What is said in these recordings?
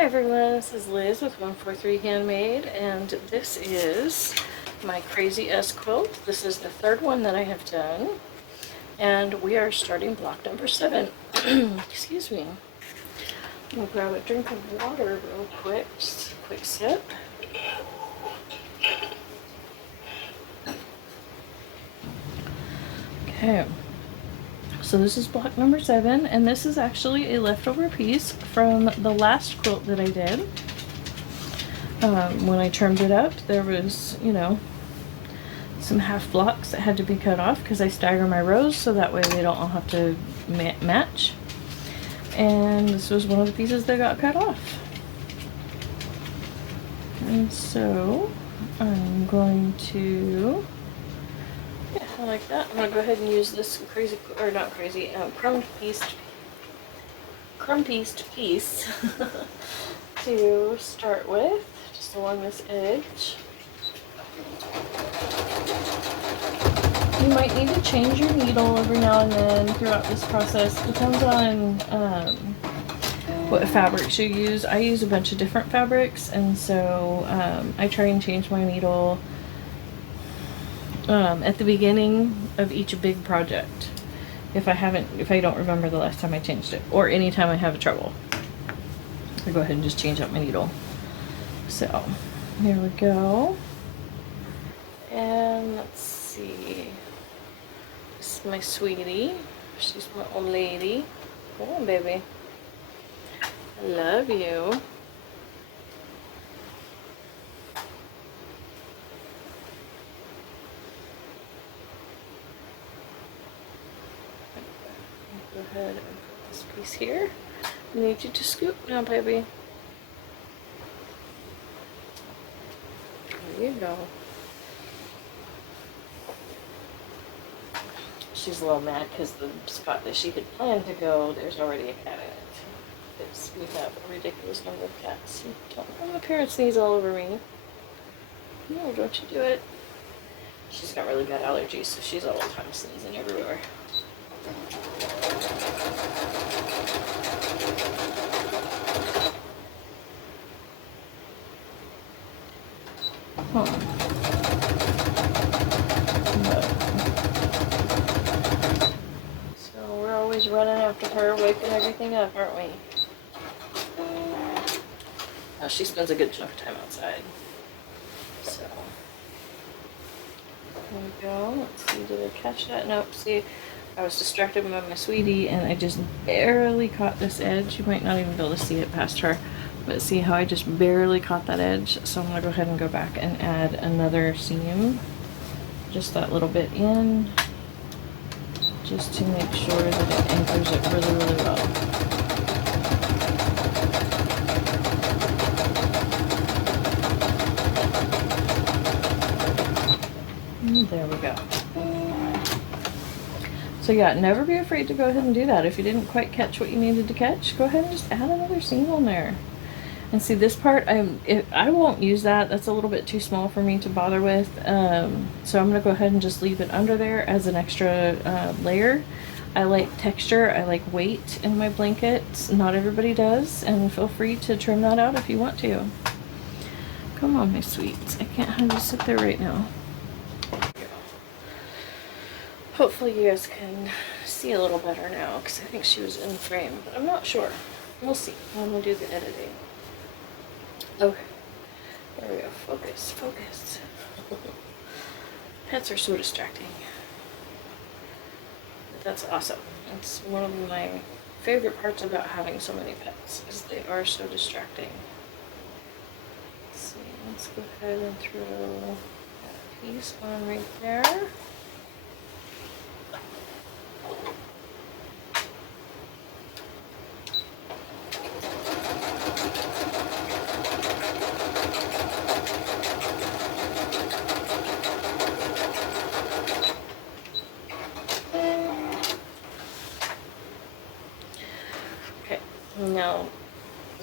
Hi everyone, this is Liz with 143 Handmade, and this is my Crazy S quilt. This is the third one that I have done, and we are starting block number 7. Excuse me. I'm gonna grab a drink of water real quick, just a quick sip. Okay, so this is block number 7, and this is actually a leftover piece from the last quilt that I did. When I trimmed it up, there was, some half blocks that had to be cut off because I stagger my rows so that way they don't all have to match. And this was one of the pieces that got cut off. And so I'm going to, yeah, I like that. I'm gonna go ahead and use this crumb pieced piece to start with, just along this edge. You might need to change your needle every now and then throughout this process. Depends on what fabrics you use. I use a bunch of different fabrics, and so I try and change my needle at the beginning of each big project. If I don't remember the last time I changed it, or anytime I have trouble, I go ahead and just change out my needle. So here we go. And let's see. This is my sweetie. She's my old lady. Come on, baby. I love you. Go ahead and put this piece here. I need you to scoop now, baby. There you go. She's a little mad because the spot that she had planned to go, there's already a cat in it. Because we have a ridiculous number of cats. Don't let my parents sneeze all over me. No, don't you do it. She's got really bad allergies, so she's all the time sneezing everywhere. So we're always running after her, waking everything up, aren't we? She spends a good chunk of time outside. So there we go. Let's see, did I catch that? Nope. See, I was distracted by my sweetie and I just barely caught this edge. You might not even be able to see it past her, but see how I just barely caught that edge. So I'm gonna go ahead and go back and add another seam, just that little bit in, just to make sure that it anchors it really, really well. There we go. So yeah, never be afraid to go ahead and do that. If you didn't quite catch what you needed to catch, go ahead and just add another seam on there. And see, this part, I won't use that. That's a little bit too small for me to bother with. So I'm gonna go ahead and just leave it under there as an extra layer. I like texture, I like weight in my blankets. Not everybody does, and feel free to trim that out if you want to. Come on, my sweets. I can't have you sit there right now. Hopefully you guys can see a little better now, because I think she was in frame, but I'm not sure. We'll see when we do the editing. Okay, there we go. Focus, focus. Pets are so distracting. But that's awesome. It's one of my favorite parts about having so many pets, is they are so distracting. Let's see, let's go ahead and throw that piece on right there. Now,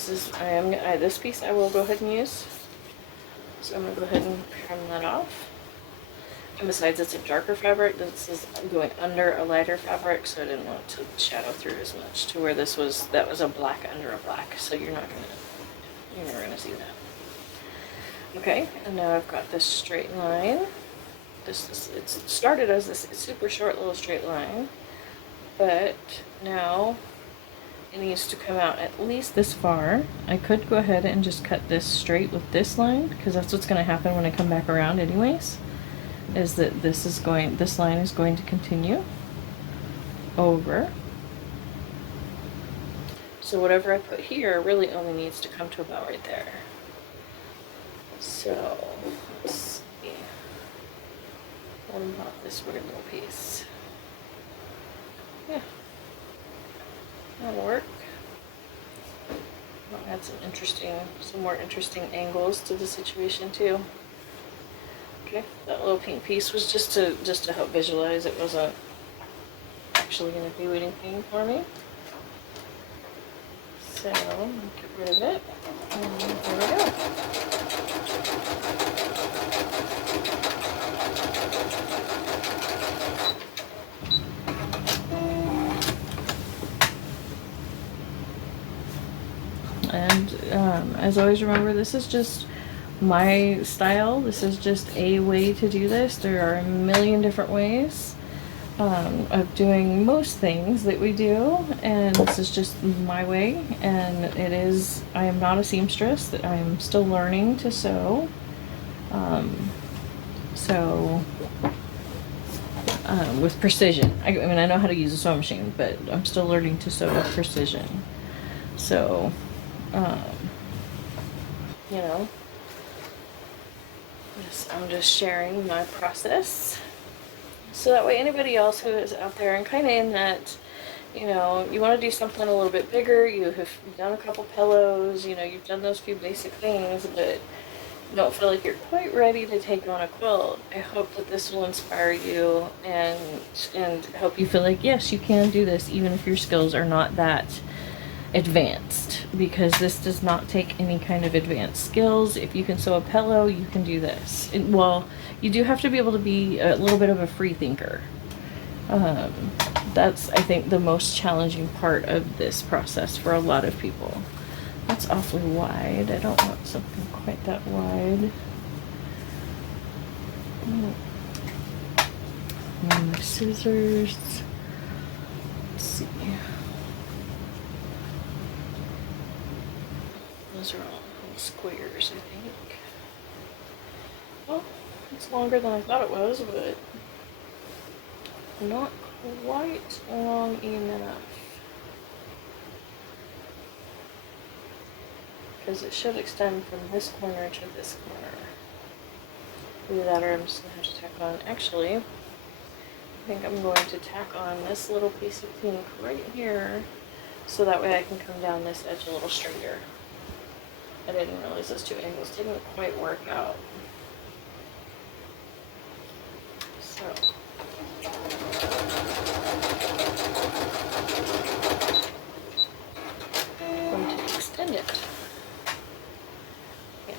this piece I will go ahead and use. So I'm going to go ahead and trim that off. And besides, it's a darker fabric. This is going under a lighter fabric, so I didn't want it to shadow through as much. To where that was a black under a black, so you're not going to kind of see that. Okay, and now I've got this straight line. It started as this super short little straight line, but now it needs to come out at least this far. I could go ahead and just cut this straight with this line, because that's what's going to happen when I come back around anyways, is that this line is going to continue over. So whatever I put here really only needs to come to about right there. So let's see. What about this weird little piece? Yeah, that'll work. I'll add some more interesting angles to the situation too. Okay, that little pink piece was just to help visualize it wasn't actually going to do anything for me. So get rid of it, and there we go. And as always, remember, this is just my style. This is just a way to do this. There are a million different ways of doing most things that we do, and this is just my way. And I am not a seamstress, that I am still learning to sew. With precision. I mean, I know how to use a sewing machine, but I'm still learning to sew with precision. So, you know, I'm just sharing my process. So that way anybody else who is out there and kind of in that, you know, you want to do something a little bit bigger, you've done a couple pillows, you know, you've done those few basic things, but you don't feel like you're quite ready to take on a quilt. I hope that this will inspire you and help you feel like, yes, you can do this, even if your skills are not that advanced, because this does not take any kind of advanced skills. If you can sew a pillow, you can do this. Well, you do have to be able to be a little bit of a free thinker. That's, I think, the most challenging part of this process for a lot of people. That's awfully wide. I don't want something quite that wide. And my scissors. Let's see. Those are all little squares, I think. Well, it's longer than I thought it was, but not quite long enough. Because it should extend from this corner to this corner. Either that or I'm just going to have to tack on. Actually, I think I'm going to tack on this little piece of pink right here, so that way I can come down this edge a little straighter. I didn't realize those two angles didn't quite work out. So, I'm going to extend it. Yeah.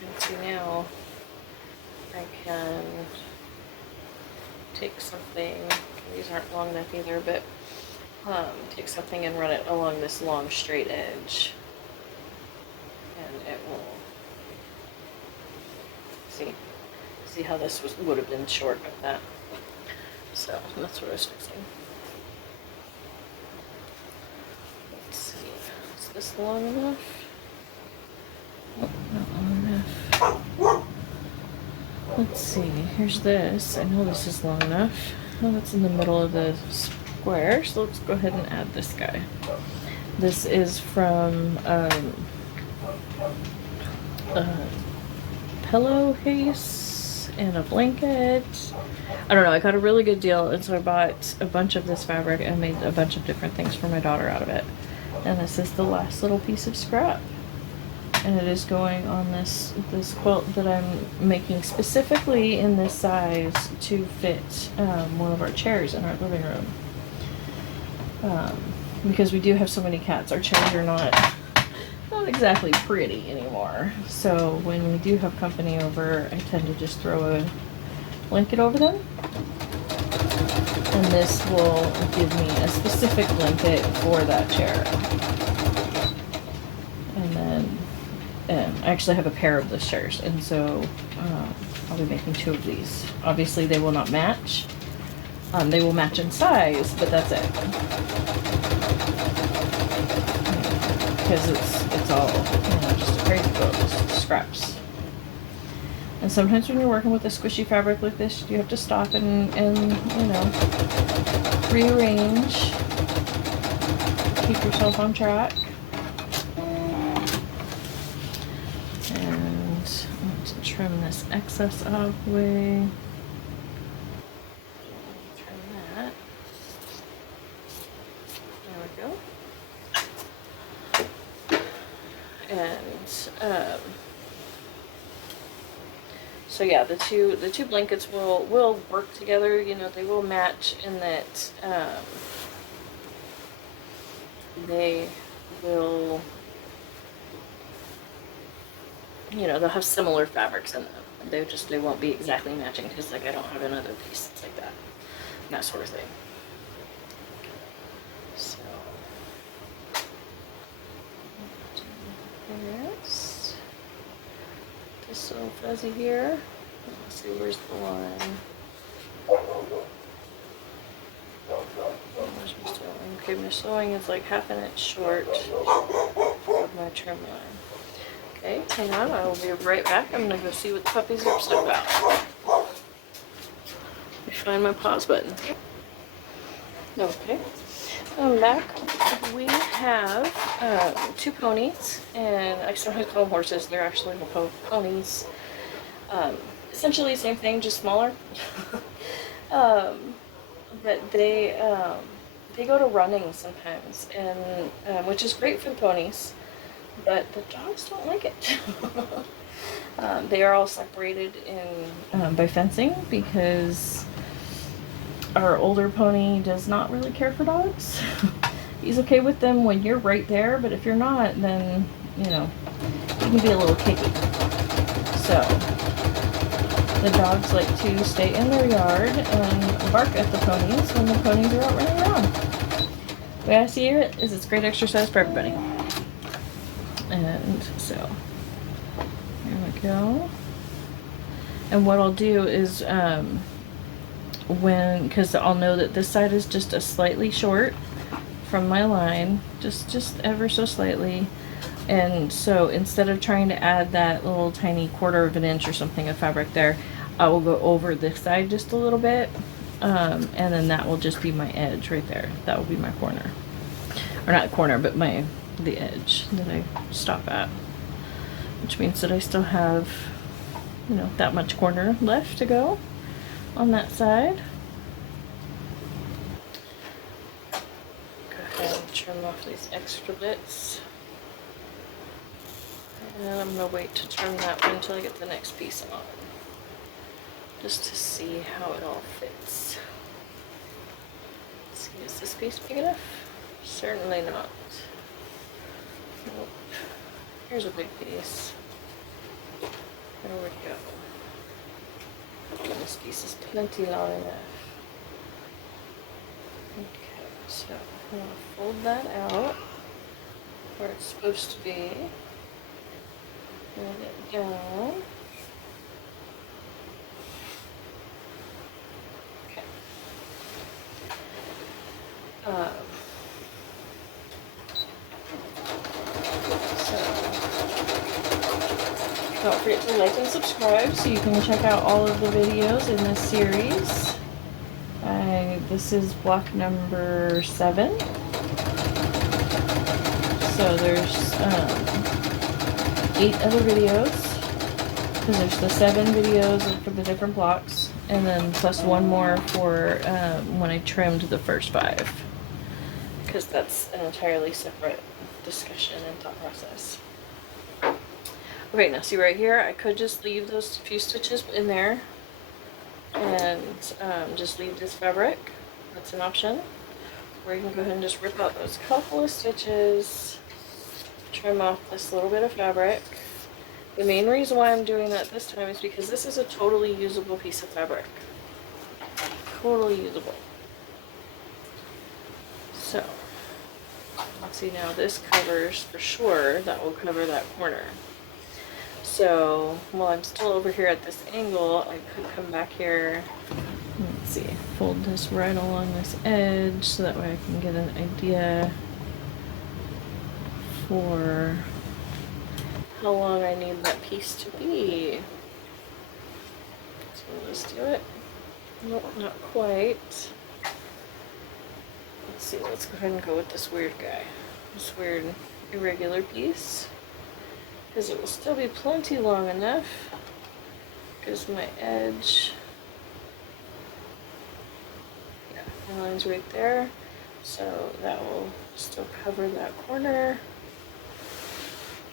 And see, now I can take something, these aren't long enough either, but take something and run it along this long straight edge. And it will see how this would have been short of that. So that's what I was fixing. Let's see, is this long enough? Oh, not long enough. Let's see, here's this. I know this is long enough. Oh, that's in the middle of the square, so let's go ahead and add this guy. This is from a pillowcase and a blanket. I don't know, I got a really good deal, and so I bought a bunch of this fabric and made a bunch of different things for my daughter out of it. And this is the last little piece of scrap. And it is going on this quilt that I'm making specifically in this size to fit one of our chairs in our living room. Because we do have so many cats, our chairs are not exactly pretty anymore. So when we do have company over, I tend to just throw a blanket over them. And this will give me a specific blanket for that chair. And then I actually have a pair of the chairs, and so I'll be making 2 of these. Obviously, they will not match. They will match in size, but that's it. Because it's all, just a crazy quilt, just scraps. And sometimes when you're working with a squishy fabric like this, you have to stop and rearrange, keep yourself on track. And let's trim this excess out of the way. Trim that. There we go. And so yeah, the two blankets will work together. They will match in that they will, they'll have similar fabrics in them. They won't be exactly matching because I don't have another piece like that sort of thing. So this little fuzzy here. Let's see, where's the line? Where's my sewing? Okay, my sewing is like 1/2 inch short of my trim line. Okay, hang on, I will be right back. I'm gonna go see what the puppies are upset about. Let me find my pause button. Okay, I'm back. We have 2 ponies, and I sometimes call them horses. They're actually ponies. Essentially the same thing, just smaller. But they go to running sometimes, and which is great for the ponies, but the dogs don't like it. They are all separated by fencing because our older pony does not really care for dogs. He's okay with them when you're right there, but if you're not, then he can be a little kicky. So the dogs like to stay in their yard and bark at the ponies when the ponies are out running around. The way I see it is it's great exercise for everybody. And so, here we go. And what I'll do is, because I'll know that this side is just a slightly short from my line, just ever so slightly. And so instead of trying to add that little tiny 1/4 of an inch or something of fabric there, I will go over this side just a little bit, and then that will just be my edge right there. That will be my corner, or not corner, but the edge that I stop at, which means that I still have that much corner left to go on that side. Go ahead and trim off these extra bits. And I'm going to wait to trim that one until I get the next piece on, just to see how it all fits. Let's see, is this piece big enough? Certainly not. Nope. Here's a big piece. There we go. And this piece is plenty long enough. Okay, so I'm going to fold that out where it's supposed to be. Let it down. Okay. So don't forget to like and subscribe so you can check out all of the videos in this series. This is block number 7. So there's 8 other videos, because there's the 7 videos for the different blocks, and then plus 1 more for when I trimmed the first 5, because that's an entirely separate discussion and thought process. Okay, now see right here, I could just leave those few stitches in there and just leave this fabric. That's an option. Or you can go ahead and just rip out those couple of stitches, trim off this little bit of fabric. The main reason why I'm doing that this time is because this is a totally usable piece of fabric. Totally usable. So, let's see now, this covers, for sure, that will cover that corner. So while I'm still over here at this angle, I could come back here. Let's see, fold this right along this edge so that way I can get an idea for how long I need that piece to be. So we'll just do it. Nope, not quite. Let's see, let's go ahead and go with this weird guy. This weird irregular piece. Because it will still be plenty long enough. Because my edge, yeah, my line's right there. So that will still cover that corner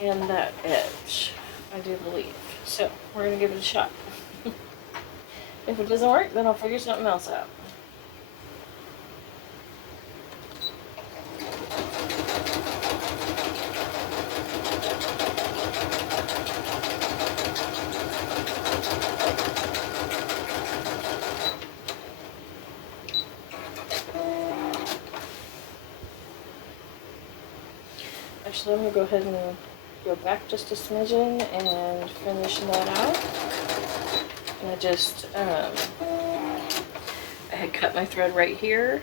and that edge, I do believe. So we're gonna give it a shot. If it doesn't work, then I'll figure something else out. Actually, I'm gonna go ahead and go back just a smidgen and finish that out. And I just, I had cut my thread right here,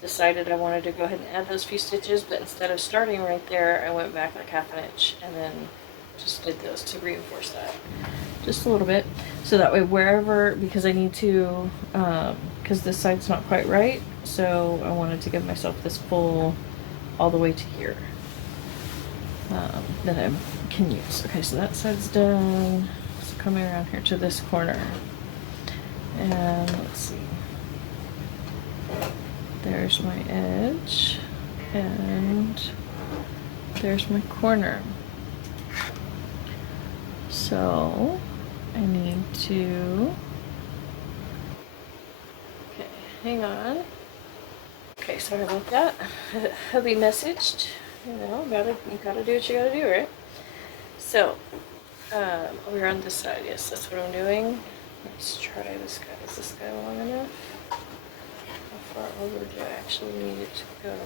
decided I wanted to go ahead and add those few stitches, but instead of starting right there, I went back like half an inch and then just did those to reinforce that just a little bit. So that way wherever, because I need to, because this side's not quite right, so I wanted to give myself this full all the way to here. That I can use. Okay, so that side's done. So coming around here to this corner. And let's see. There's my edge. And there's my corner. So I need to, okay, hang on. Okay, sorry about that. Hubby messaged. You know, gotta do what you gotta do, right? So, we're on this side. Yes, that's what I'm doing. Let's try this guy. Is this guy long enough? How far over do I actually need it to go?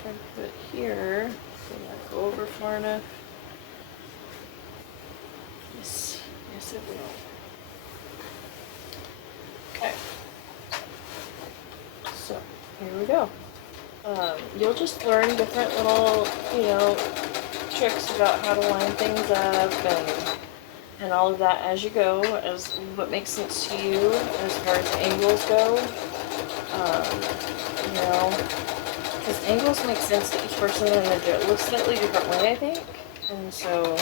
If I put it here, will that go over far enough? Yes, it will. Okay. So, here we go. You'll just learn different little, you know, tricks about how to line things up and all of that as you go, as what makes sense to you as far as angles go. You know, because angles make sense to each person and it looks slightly different way, I think. And so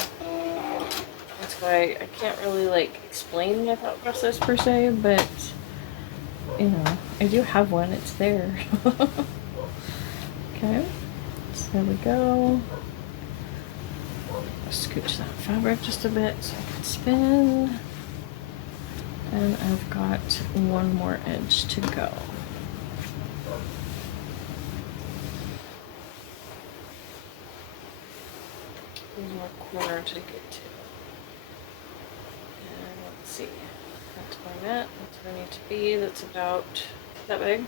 that's why I can't really like explain my thought process per se, but you know, I do have one, it's there. Okay, so there we go. I'll scooch that fabric just a bit so I can spin. And I've got one more edge to go. One more corner to get to. And let's see, that's where I'm at, that's where I need to be, that's about that big.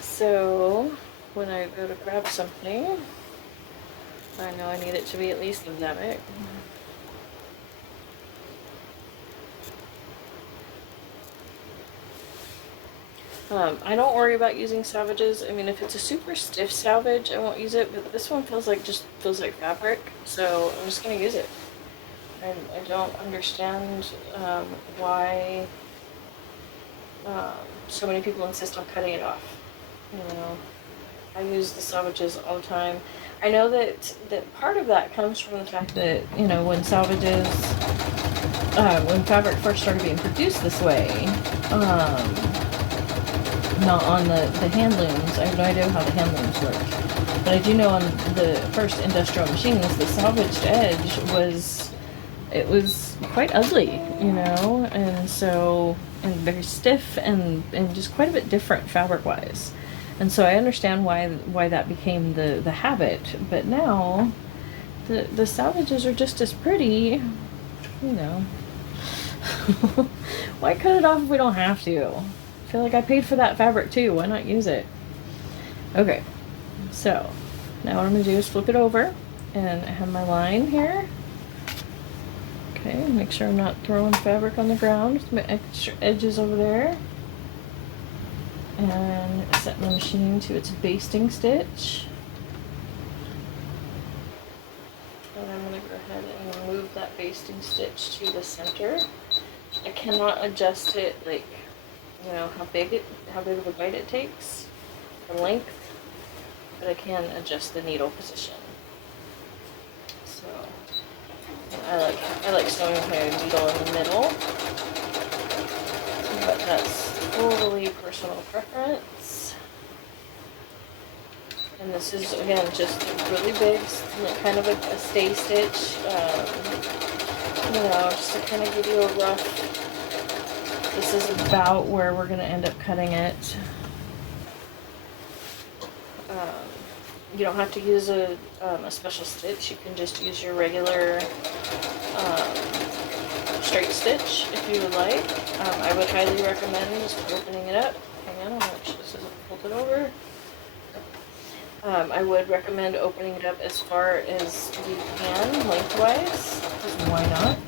So when I go to grab something, I know I need it to be at least that big. I don't worry about using salvages. I mean, if it's a super stiff salvage, I won't use it, but this one feels like fabric, so I'm just gonna use it. And I don't understand why so many people insist on cutting it off. You know, I use the salvages all the time. I know that part of that comes from the fact that, you know, when salvages, when fabric first started being produced this way, not on the hand looms. I have no idea how the hand looms work. But I do know on the first industrial machines, the salvaged edge was quite ugly, you know, and so, and very stiff and just quite a bit different fabric-wise. And so I understand why that became the habit, but now the salvages are just as pretty, you know. Why cut it off if we don't have to? I feel like I paid for that fabric too. Why not use it? Okay, so now what I'm going to do is flip it over, and I have my line here. Okay, make sure I'm not throwing fabric on the ground with my extra edges over there. And set my machine to its basting stitch. And I'm going to go ahead and move that basting stitch to the center. I cannot adjust it, like, you know, how big of a bite it takes, or length, but I can adjust the needle position. So I like sewing with my needle in the middle, but that's totally personal preference. And this is, again, just a really big, kind of a stay stitch, you know, just to kind of give you a rough, this is about where we're going to end up cutting it. You don't have to use a special stitch. You can just use your regular straight stitch if you would like. I would highly recommend just opening it up. Hang on, I'll make sure this isn't folded over. I would recommend opening it up as far as you can lengthwise, because why not?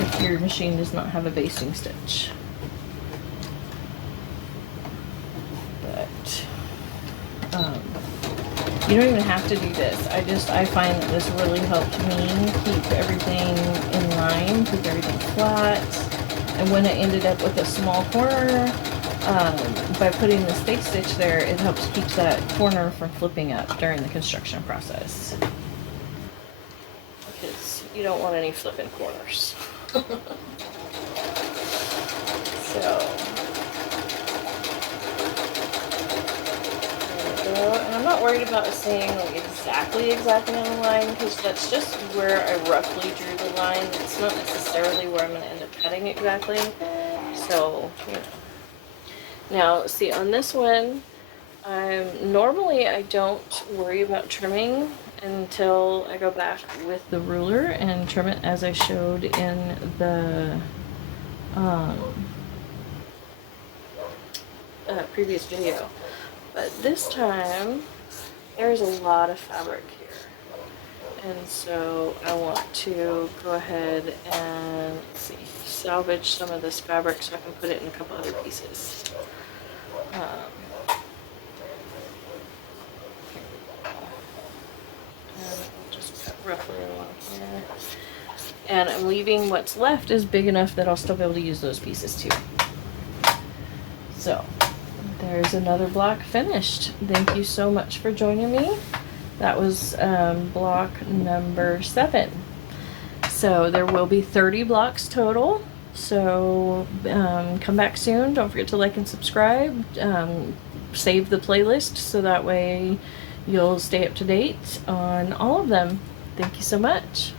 If your machine does not have a basting stitch. You don't even have to do this. I find that this really helped me keep everything in line, keep everything flat. And when I ended up with a small corner, by putting the stay stitch there, it helps keep that corner from flipping up during the construction process. Because you don't want any flipping corners. So. And I'm not worried about staying like exactly on the line, because that's just where I roughly drew the line. It's not necessarily where I'm going to end up cutting exactly. So, you know. Now, see, on this one, normally I don't worry about trimming until I go back with the ruler and trim it as I showed in the previous video. But this time, there's a lot of fabric here. And so I want to go ahead and, let's see, salvage some of this fabric so I can put it in a couple other pieces. And I'll just cut roughly along here. And I'm leaving what's left is big enough that I'll still be able to use those pieces too. So. There's another block finished. Thank you so much for joining me. That was block number 7. So there will be 30 blocks total. So come back soon. Don't forget to like and subscribe. Save the playlist so that way you'll stay up to date on all of them. Thank you so much.